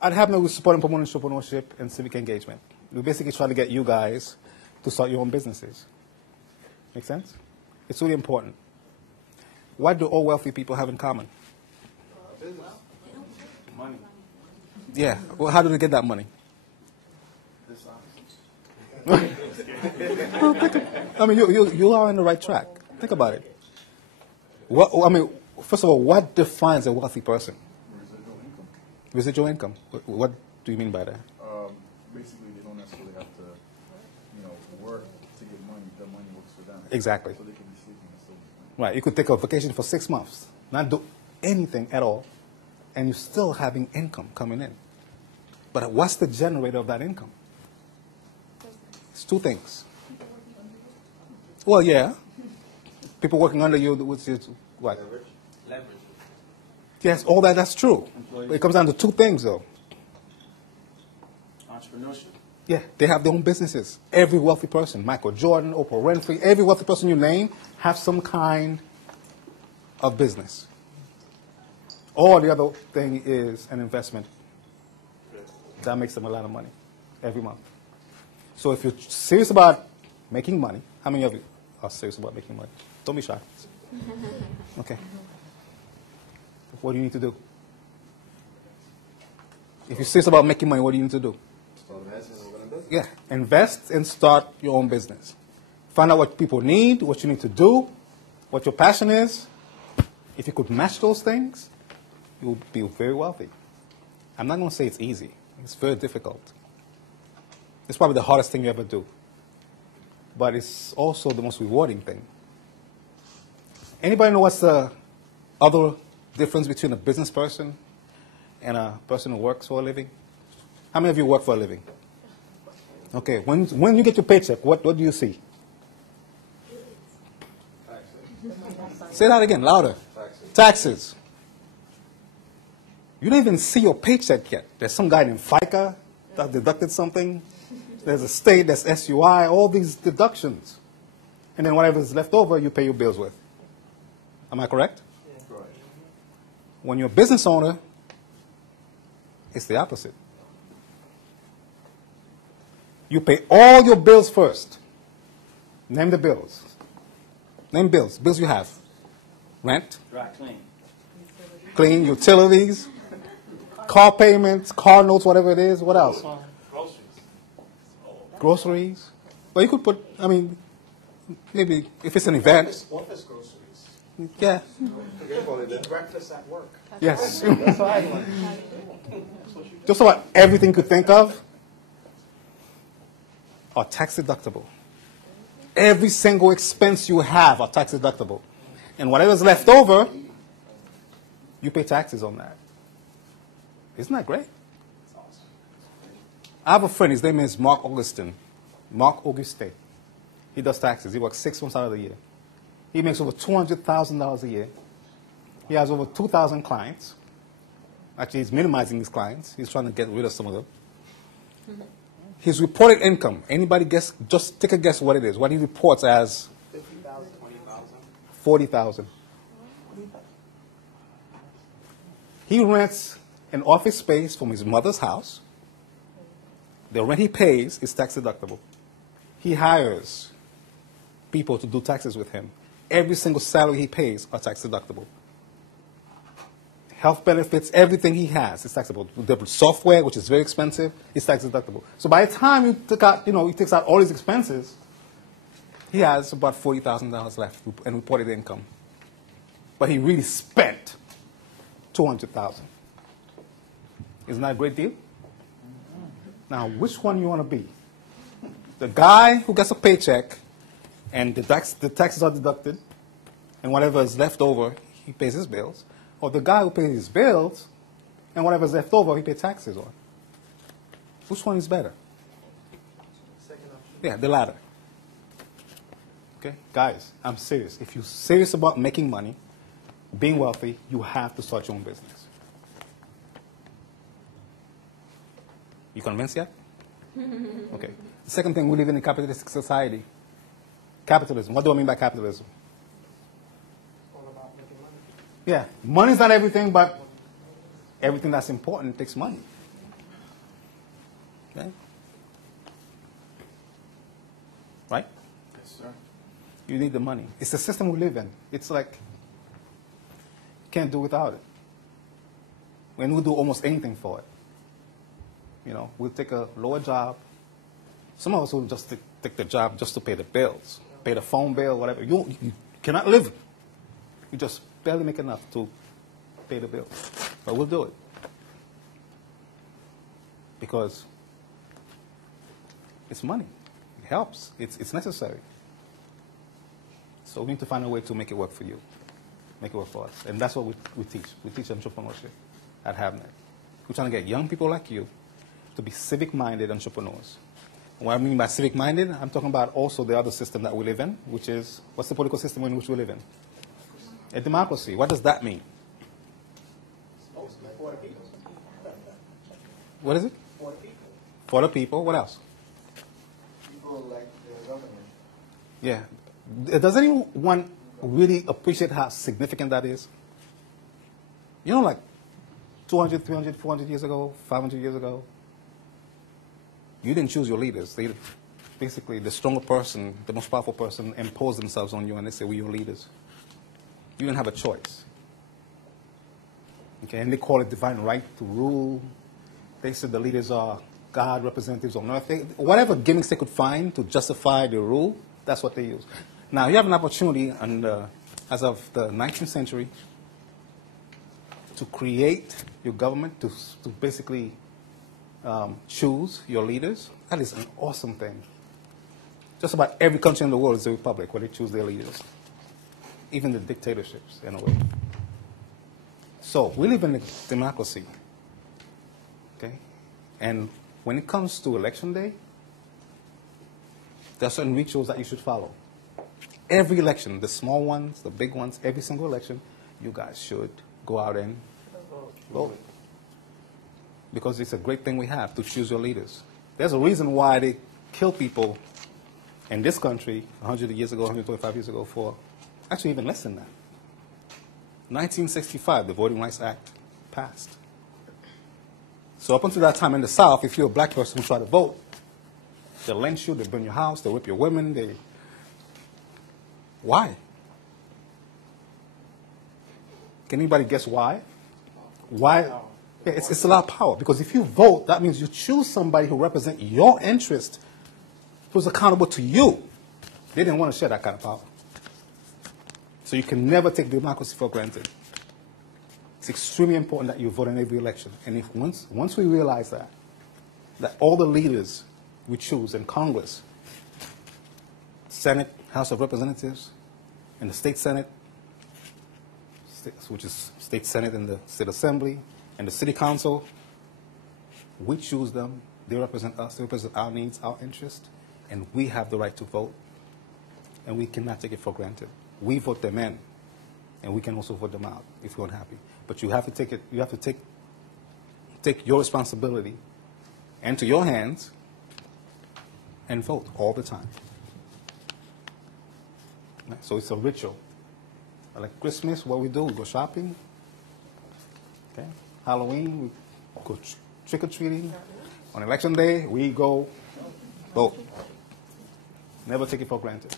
I'd have no support and promoting entrepreneurship and civic engagement. We basically try to get you guys to start your own businesses. Make sense? It's really important. What do all wealthy people have in common? Business. Money. Yeah. Well, how do they get that money? I mean, you are on the right track. Think about it. First of all, what defines a wealthy person? Residual income. Residual income. What do you mean by that? Basically, they don't necessarily have to, work to get money. The money works for them. Exactly. So they can be sleeping and still be money. Right. You could take a vacation for 6 months, not do anything at all, and you're still having income coming in. But what's the generator of that income? It's two things. Well, yeah. People working under you, which is what? Leverage. Yes, all that's true. But it comes down to two things, though. Entrepreneurship. Yeah, they have their own businesses. Every wealthy person, Michael Jordan, Oprah Winfrey, every wealthy person you name have some kind of business. Or the other thing is an investment. That makes them a lot of money every month. So if you're serious about making money, how many of you are serious about making money? Don't be shy. Okay. What do you need to do? If you're serious about making money, what do you need to do? Start investing in what business. Yeah, invest and start your own business. Find out what people need, what you need to do, what your passion is. If you could match those things, you'll be very wealthy. I'm not going to say it's easy. It's very difficult. It's probably the hardest thing you ever do. But it's also the most rewarding thing. Anybody know what's the other difference between a business person and a person who works for a living? How many of you work for a living? Okay, when you get your paycheck, what do you see? Say that again, louder. Taxes. You don't even see your paycheck yet. There's some guy named FICA that deducted something. There's a state, there's SUI, all these deductions. And then whatever's left over, you pay your bills with. Am I correct? Right. When you're a business owner, it's the opposite. You pay all your bills first. Name the bills. Name bills. Bills you have. Rent. Dry clean. Clean, utilities, car payments, car notes, whatever it is. What else? Groceries. Groceries. Well, you could put, maybe if it's an event. Office groceries. Yeah. Eat breakfast at work. Yes. That's what I want. Just about everything you could think of are tax deductible. Every single expense you have are tax deductible. And whatever's left over, you pay taxes on that. Isn't that great? I have a friend, his name is Mark Augustin. Mark Auguste. He does taxes. He works 6 months out of the year. He makes over $200,000 a year. He has over 2,000 clients. Actually, he's minimizing his clients. He's trying to get rid of some of them. His reported income, anybody guess, just take a guess what it is. What he reports as 50,000, 20,000. 40,000. He rents an office space from his mother's house. The rent he pays is tax deductible. He hires people to do taxes with him. Every single salary he pays are tax deductible. Health benefits, everything he has is taxable. The software, which is very expensive, is tax deductible. So by the time he takes out all his expenses, he has about $40,000 left in reported income. But he really spent $200,000. Isn't that a great deal? Now, which one you want to be? The guy who gets a paycheck and the taxes are deducted, and whatever is left over, he pays his bills, or the guy who pays his bills and whatever is left over, he pays taxes on? Which one is better? Second option. Yeah, the latter. Okay, guys, I'm serious. If you're serious about making money, being wealthy, you have to start your own business. You convinced yet? Okay. The second thing, we live in a capitalistic society. Capitalism. What do I mean by capitalism? All about making money. Yeah, money's not everything, but everything that's important takes money. Okay? Right? Yes, sir. You need the money. It's the system we live in. It's like you can't do without it. And we'll do almost anything for it. You know, we'll take a lower job. Some of us will just take the job just to pay the bills, pay the phone bill, whatever. You cannot live. You just barely make enough to pay the bill. But we'll do it. Because it's money. It helps. It's necessary. So we need to find a way to make it work for you, make it work for us. And that's what we teach. We teach entrepreneurship at HAVNet. We're trying to get young people like you to be civic-minded entrepreneurs. And what I mean by civic-minded, I'm talking about also the other system that we live in, which is, what's the political system in which we live in? A democracy. What does that mean? For the people. What is it? For the people. For the people. What else? People like the government. Yeah. Does anyone really appreciate how significant that is? You know, like 200, 300, 400 years ago, 500 years ago, you didn't choose your leaders. They, basically, the stronger person, the most powerful person, imposed themselves on you and they say, we're your leaders. You didn't have a choice. Okay, and they call it divine right to rule. They said the leaders are God representatives on earth. Whatever gimmicks they could find to justify the rule, that's what they use. Now, you have an opportunity, as of the 19th century, to create your government, to basically choose your leaders. That is an awesome thing. Just about every country in the world is a republic where they choose their leaders. Even the dictatorships, in a way. So, we live in a democracy. Okay? And when it comes to election day, there are certain rituals that you should follow. Every election, the small ones, the big ones, every single election, you guys should go out and vote. Because it's a great thing we have to choose your leaders. There's a reason why they kill people in this country 100 years ago, 125 years ago for actually even less than that. 1965, the Voting Rights Act passed. So up until that time in the South, if you're a black person who try to vote, they'll lynch you, they'll burn your house, they'll whip your women. Why? Can anybody guess why? Why? Yeah, it's a lot of power. Because if you vote, that means you choose somebody who represents your interest, who's accountable to you. They didn't want to share that kind of power. So you can never take democracy for granted. It's extremely important that you vote in every election. And if once we realize that all the leaders we choose in Congress, Senate, House of Representatives, and the State Senate, which is State Senate and the State Assembly, and the City Council, we choose them. They represent us. They represent our needs, our interests, and we have the right to vote. And we cannot take it for granted. We vote them in, and we can also vote them out if we're unhappy. But you have to take it. You have to take your responsibility into your hands and vote all the time. So it's a ritual. Like Christmas, what we do, we go shopping. Okay. Halloween, we go trick-or-treating. On election day, we go vote. Never take it for granted.